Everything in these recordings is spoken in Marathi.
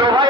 সবাই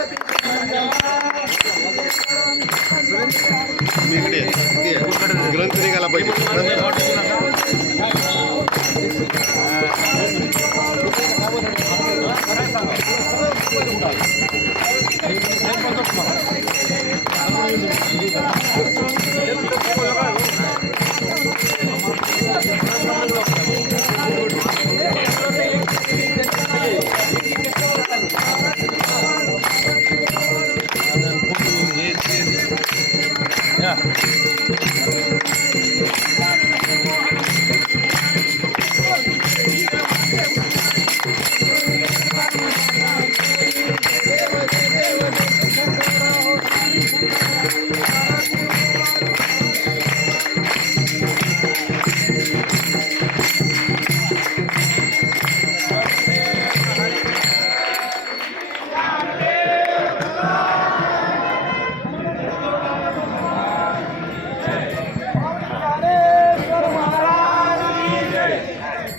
इकडे ये. ग्रंथ निघाला पाहिजे ग्रंथ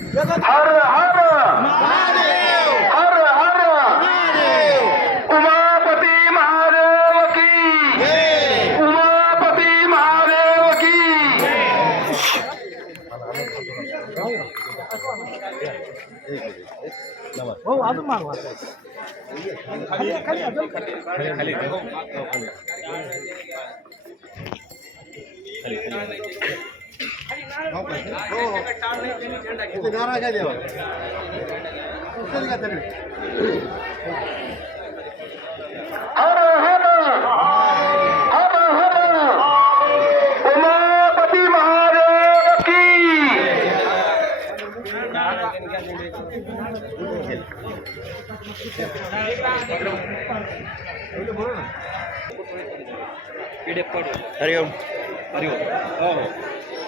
हर हर हर हर उमापती महादेव की। उमापती महादेव की। नाराज आहे देवा उचल का तिकडे हर हर हर हर उमापती महादेव की। हरिओम. ऐका पुढे बँडवाले